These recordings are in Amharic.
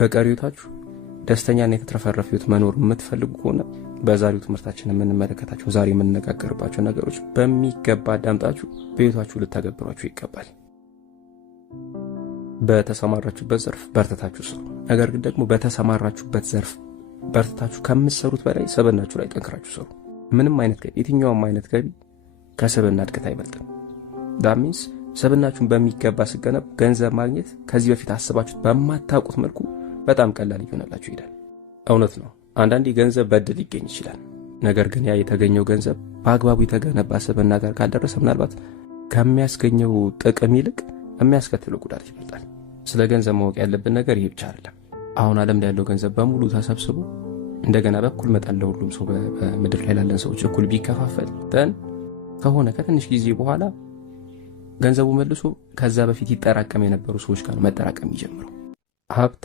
በቀሪውታችሁ ደስተኛና የተትረፈረፈ ህይወት መኖር የምትፈልጉ ከሆነ በዛሬው ትምህርታችን የምንመለከታቸው ዛሬ የምንነጋገርባቸው ነገሮች በሚገባ አዳምጣችሁ በህይወታችሁ ልታገብሯቸው ይገባል። በተሰማራችሁበት ዘርፍ በርተታችሁ ስሩ። ነገር ግን ደግሞ በተሰማራችሁበት ዘርፍ በርተታችሁ ከምትሰሩት በላይ ሰብዕናችሁ ላይ ጠንክራችሁ ስሩ። ምንም አይነት ገቢ፣ የትኛውም አይነት ገቢ ከሰብዕና እድገት አይበልጥም። ዳሚንስ ሰብዕናችሁን በሚገባ ሲገነቡ ገንዘብ ማግኘት ከዚህ በፊት አስባችሁት በማታውቁት መልኩ በጣም ቀላል ይሆናላችሁ ይላል። እውነት ነው። አንዳንዴ ገንዘብ በእድል ሊገኝ ይችላል። ነገር ግን ያ የተገኘው ገንዘብ በአግባቡ የተገነባ ሰብዕና ጋር ካልደረሰ ምናልባት ከሚያስገኘው ጥቅም ይልቅ የሚያስከትለው ጉዳት ይበልጣል። ስለ ገንዘብ ማወቅ ያለብን ነገር ይህ ብቻ አይደለም። አሁን ዓለም ላይ ያለው ገንዘብ በሙሉ ተሰብስቦ እንደገና በኩል መጠን ለሁሉም ሰው በምድር ላይ ላለን ሰዎች እኩል ቢከፋፈል ከሆነ ከትንሽ ጊዜ በኋላ ገንዘቡ መልሶ ከዛ በፊት ይጠራቀም የነበሩ ሰዎች ጋር መጠራቀም ይጀምራል። ሀብት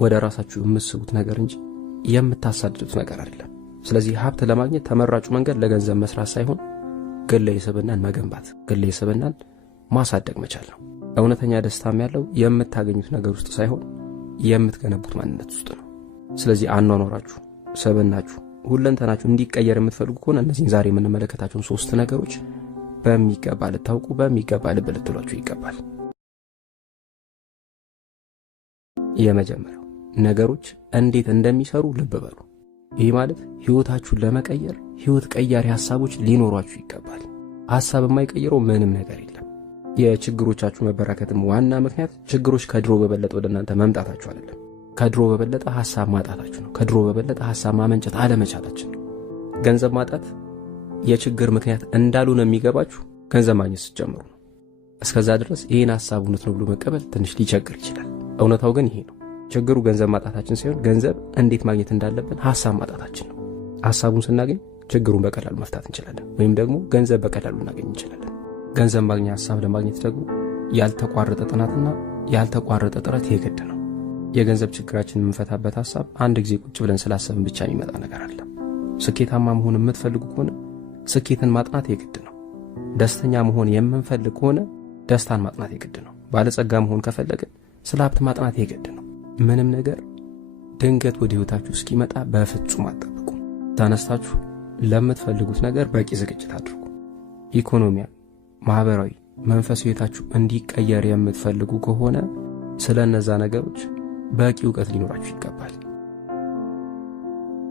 ወደ ራሳችሁ የምትስቡት ነገር እንጂ የምታሳድዱት ነገር አይደለም። ስለዚህ ሀብት ለማግኘት ተመራጩ መንገድ ለገንዘብ መስራት ሳይሆን ግላዊ ሰብዕናን መገንባት፣ ግላዊ ሰብዕናን ማሳደግ መቻል ነው። እውነተኛ ደስታም ያለው የምታገኙት ነገር ውስጥ ሳይሆን የምትገነቡት ማንነት ውስጥ ነው። ስለዚህ አኗኗራችሁ፣ ሰብዕናችሁ፣ ሁለንተናችሁ እንዲቀየር የምትፈልጉ ከሆነ እነዚህን ዛሬ የምንመለከታቸውን 3 ነገሮች በሚገባ ልታውቁ፣ በሚገባ ልብ ልትሏቸው ይገባል። የመጀመሪያው ነገሮች እንዴት እንደሚሰሩ ልብ በሉ። ይህ ማለት ህይወታችሁን ለመቀየር ህይወት ቀያሪ ሐሳቦች ሊኖሯችሁ ይገባል። ሐሳብ የማይቀይረው ምንም ነገር የለም። የችግሮቻችሁ መበራከትም ዋና ምክንያት ችግሮች ከድሮ በበለጠ ወደ እናንተ መምጣታችሁ አይደለም። ከድሮ በበለጠ ሐሳብ ማጣታችሁ ነው። ከድሮ በበለጠ ሐሳብ ማመንጨት አለመቻላችን ነው። ገንዘብ ማጣት የችግር ምክንያት እንዳልሆነ የሚገባችሁ ገንዘብ ማግኘት ስትጀምሩ ነው። እስከዛ ድረስ ይህን ሐሳብ እውነት ነው ብሎ መቀበል ትንሽ ሊቸግር ይችላል። እውነታው ግን ይሄ ነው። ችግሩ ገንዘብ ማጣታችን ሳይሆን ገንዘብ እንዴት ማግኘት እንዳለብን ሐሳብ ማጣታችን ነው። ሐሳቡን ስናገኝ ችግሩን በቀላሉ መፍታት እንችላለን፣ ወይም ደግሞ ገንዘብ በቀላሉ እናገኝ እንችላለን። ገንዘብ ማግኛ ሐሳብ ለማግኘት ደግሞ ያልተቋረጠ ጥናትና ያልተቋረጠ ጥረት የግድ ነው። የገንዘብ ችግራችንን የምንፈታበት ሐሳብ አንድ ጊዜ ቁጭ ብለን ስላሰብን ብቻ የሚመጣ ነገር አለ። ስኬታማ መሆን የምትፈልጉ ከሆነ ስኬትን ማጥናት የግድ ነው። ደስተኛ መሆን የምንፈልግ ከሆነ ደስታን ማጥናት የግድ ነው። ባለጸጋ መሆን ከፈለግን ስለ ሀብት ማጥናት የግድ ነው። ምንም ነገር ድንገት ወደ ህይወታችሁ እስኪመጣ በፍጹም አትጠብቁ። ተነስታችሁ ለምትፈልጉት ነገር በቂ ዝግጅት አድርጉ። ኢኮኖሚያዊ፣ ማህበራዊ፣ መንፈሳዊ ህይወታችሁ እንዲቀየር የምትፈልጉ ከሆነ ስለ እነዛ ነገሮች በቂ ዕውቀት ሊኖራችሁ ይገባል።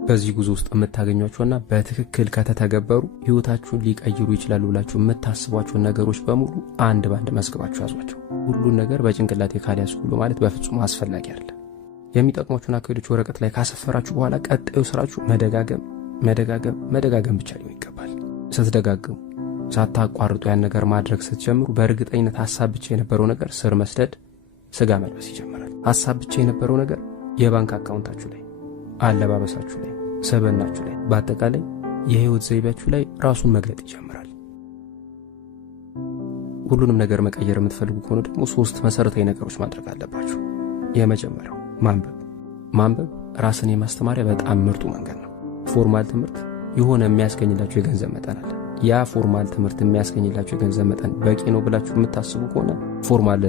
በዚህ ጉዞ ውስጥ የምታገኟቸውና በትክክል ከተተገበሩ ህይወታችሁን ሊቀይሩ ይችላሉ ብላችሁ የምታስቧቸው ነገሮች በሙሉ አንድ ባንድ መዝግባችሁ ያዟቸው። ሁሉን ነገር በጭንቅላቴ ካልያዝኩ ብሎ ማለት በፍጹም አስፈላጊ አይደለም። የሚጠቅሟችሁን አካሄዶች ወረቀት ላይ ካሰፈራችሁ በኋላ ቀጣዩ ስራችሁ መደጋገም ብቻ ሊሆን ይገባል። ስትደጋግሙ ሳታቋርጡ ያን ነገር ማድረግ ስትጀምሩ በእርግጠኝነት ሐሳብ ብቻ የነበረው ነገር ስር መስደድ፣ ስጋ መልበስ ይጀምራል። ሐሳብ ብቻ የነበረው ነገር የባንክ አካውንታችሁ ላይ፣ አለባበሳችሁ ላይ፣ ሰብዕናችሁ ላይ፣ በአጠቃላይ የህይወት ዘይቤያችሁ ላይ ራሱን መግለጥ ይጀምራል። ሁሉንም ነገር መቀየር የምትፈልጉ ከሆነ ደግሞ 3 መሰረታዊ ነገሮች ማድረግ አለባችሁ። የመጀመሪያው ማንበብ ራስን የማስተማሪያ በጣም ምርጡ መንገድ ነው። ፎርማል ትምህርት የሆነ የሚያስገኝላችሁ የገንዘብ መጠን አለ። ያ ፎርማል ትምህርት የሚያስገኝላችሁ የገንዘብ መጠን በቂ ነው ብላችሁ የምታስቡ ከሆነ ፎርማል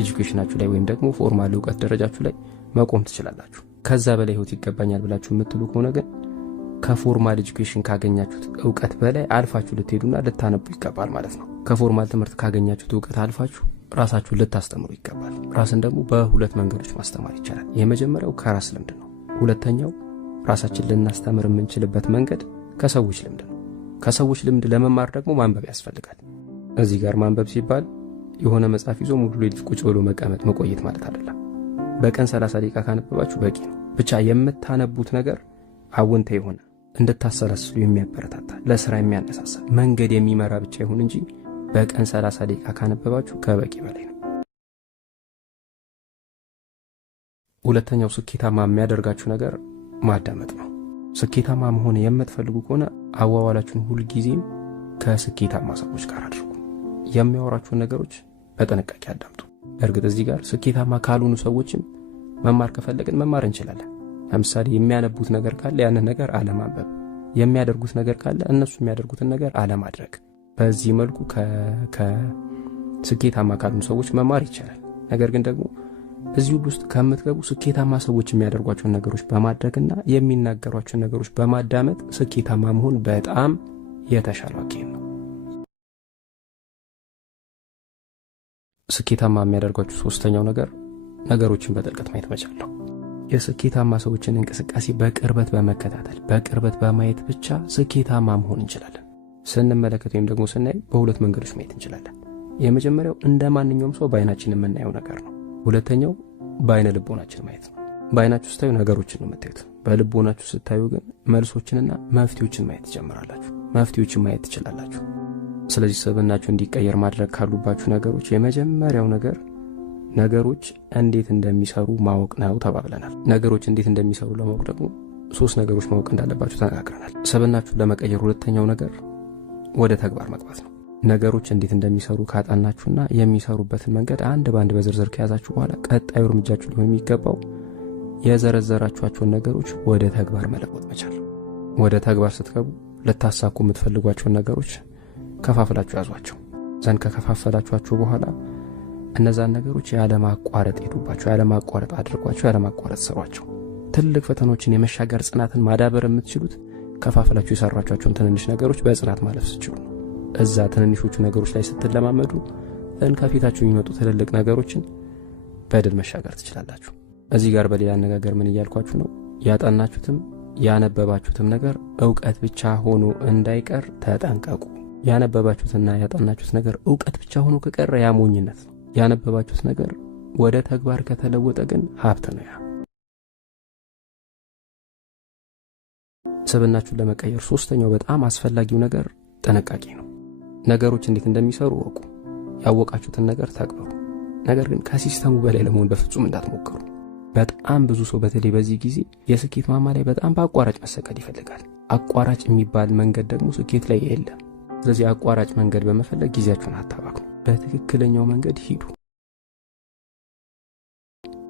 ኤጁኬሽናችሁ ላይ ወይም ደግሞ ፎርማል ዕውቀት ደረጃችሁ ላይ መቆም ትችላላችሁ። ከዛ በላይ ህይወት ይገባኛል ብላችሁ የምትሉ ከሆነ ግን ከፎርማል ኤጁኬሽን ካገኛችሁት ዕውቀት በላይ አልፋችሁ ልትሄዱና ልታነቡ ይገባል ማለት ነው። ከፎርማል ትምህርት ካገኛችሁት ዕውቀት አልፋችሁ ራሳችሁን ልታስተምሩ ይገባል። ራስን ደግሞ በሁለት መንገዶች ማስተማር ይቻላል። የመጀመሪያው ከራስ ልምድ ነው። ሁለተኛው ራሳችን ልናስተምር የምንችልበት መንገድ ከሰዎች ልምድ ነው። ከሰዎች ልምድ ለመማር ደግሞ ማንበብ ያስፈልጋል። እዚህ ጋር ማንበብ ሲባል የሆነ መጽሐፍ ይዞ ሙሉ ሌሊት ቁጭ ብሎ መቆየት ማለት አይደለም። በቀን 30 ደቂቃ ካነበባችሁ በቂ ነው። ብቻ የምታነቡት ነገር አወንታ የሆነ እንድታሰላስሉ የሚያበረታታ ለስራ የሚያነሳሳ መንገድ የሚመራ ብቻ ይሁን እንጂ በቀን 30 ደቂቃ ካነበባችሁ ከበቂ በላይ ነው። ሁለተኛው ስኬታማ የሚያደርጋችሁ ነገር ማዳመጥ ነው። ስኬታማ መሆን የምትፈልጉ ከሆነ አዋዋላችሁን ሁሉ ጊዜም ከስኬታማ ሰዎች ጋር አድርጉ። የሚያወራችሁን ነገሮች በጥንቃቄ አዳምጡ። እርግጥ እዚህ ጋር ስኬታማ ካልሆኑ ሰዎችም መማር ከፈለግን መማር እንችላለን። ለምሳሌ የሚያነቡት ነገር ካለ ያንን ነገር አለማንበብ፣ የሚያደርጉት ነገር ካለ እነሱ የሚያደርጉትን ነገር አለማድረግ። በዚህ መልኩ ከስኬታማ ካልሆኑ ሰዎች መማር ይቻላል። ነገር ግን ደግሞ እዚህ ውስጥ ከምትገቡ ስኬታማ ሰዎች የሚያደርጓቸውን ነገሮች በማድረግና የሚናገሯቸውን ነገሮች በማዳመጥ ስኬታማ መሆን በጣም የተሻለ አካሄድ ነው። ስኬታማ የሚያደርጓችሁ ሶስተኛው ነገር ነገሮችን በጥልቀት ማየት መቻል ነው። የስኬታማ ሰዎችን እንቅስቃሴ በቅርበት በመከታተል በቅርበት በማየት ብቻ ስኬታማ መሆን እንችላለን። ስንመለከት ወይም ደግሞ ስናይ በሁለት መንገዶች ማየት እንችላለን። የመጀመሪያው እንደ ማንኛውም ሰው በአይናችን የምናየው ነገር ነው። ሁለተኛው በአይነ ልቦናችን ማየት ነው። በአይናችሁ ስታዩ ነገሮችን ነው የምታዩት። በልቦናችሁ ስታዩ ግን መልሶችንና መፍትሄዎችን ማየት ትጀምራላችሁ። መፍትሄዎችን ማየት ትችላላችሁ። ስለዚህ ስብዕናችሁ እንዲቀየር ማድረግ ካሉባችሁ ነገሮች የመጀመሪያው ነገር ነገሮች እንዴት እንደሚሰሩ ማወቅ ነው ተባብለናል። ነገሮች እንዴት እንደሚሰሩ ለማወቅ ደግሞ 3 ነገሮች ማወቅ እንዳለባችሁ ተነጋግረናል። ስብዕናችሁን ለመቀየር ሁለተኛው ነገር ወደ ተግባር መግባት ነው። ነገሮች እንዴት እንደሚሰሩ ካጣናችሁና የሚሰሩበትን መንገድ አንድ ባንድ በዝርዝር ከያዛችሁ በኋላ ቀጣዩ እርምጃችሁ ሊሆን የሚገባው የዘረዘራችኋቸውን ነገሮች ወደ ተግባር መለወጥ መቻል። ወደ ተግባር ስትገቡ ልታሳኩ የምትፈልጓቸውን ነገሮች ከፋፍላችሁ ያዟቸው። ዘንድ ከከፋፈላችኋቸው በኋላ እነዛን ነገሮች ያለማቋረጥ ሄዱባቸው፣ ያለማቋረጥ አድርጓቸው፣ ያለማቋረጥ ሰሯቸው። ትልቅ ፈተናዎችን የመሻገር ጽናትን ማዳበር የምትችሉት ከፋፍላችሁ የሰራችኋቸውን ትንንሽ ነገሮች በጽናት ማለፍ ስትችሉ ነው። እዛ ትንንሾቹ ነገሮች ላይ ስትለማመዱ ከፊታችሁ የሚመጡ ትልልቅ ነገሮችን በድል መሻገር ትችላላችሁ። እዚህ ጋር በሌላ አነጋገር ምን እያልኳችሁ ነው? ያጠናችሁትም ያነበባችሁትም ነገር ዕውቀት ብቻ ሆኖ እንዳይቀር ተጠንቀቁ። ያነበባችሁትና ያጠናችሁት ነገር ዕውቀት ብቻ ሆኖ ከቀረ ያ ሞኝነት ነው። ያነበባችሁት ነገር ወደ ተግባር ከተለወጠ ግን ሀብት ነው። ያ ስብዕናችሁን ለመቀየር ሶስተኛው በጣም አስፈላጊው ነገር ጥንቃቄ ነው። ነገሮች እንዴት እንደሚሰሩ ወቁ። ያወቃችሁትን ነገር ተግበሩ። ነገር ግን ከሲስተሙ በላይ ለመሆን በፍጹም እንዳትሞክሩ። በጣም ብዙ ሰው በተለይ በዚህ ጊዜ የስኬት ማማ ላይ በጣም በአቋራጭ መሰቀል ይፈልጋል። አቋራጭ የሚባል መንገድ ደግሞ ስኬት ላይ የለም። ስለዚህ አቋራጭ መንገድ በመፈለግ ጊዜያችሁን አታባክኑ። በትክክለኛው መንገድ ሂዱ።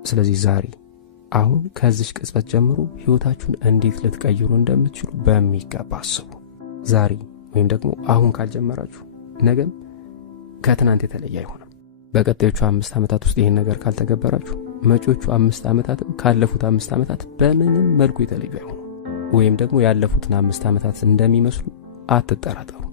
ስለዚህ ዛሬ አሁን ከዚህ ቅጽበት ጀምሮ ህይወታችሁን እንዴት ልትቀይሩ እንደምትችሉ በሚገባ አስቡ። ዛሬ ወይም ደግሞ አሁን ካልጀመራችሁ ነገም ከትናንት የተለየ አይሆንም። በቀጣዮቹ 5 ዓመታት ውስጥ ይሄን ነገር ካልተገበራችሁ መጪዎቹ 5 ዓመታትም ካለፉት 5 ዓመታት በምንም መልኩ የተለዩ አይሆኑ። ወይም ደግሞ ያለፉትን 5 ዓመታት እንደሚመስሉ አትጠራጠሩ።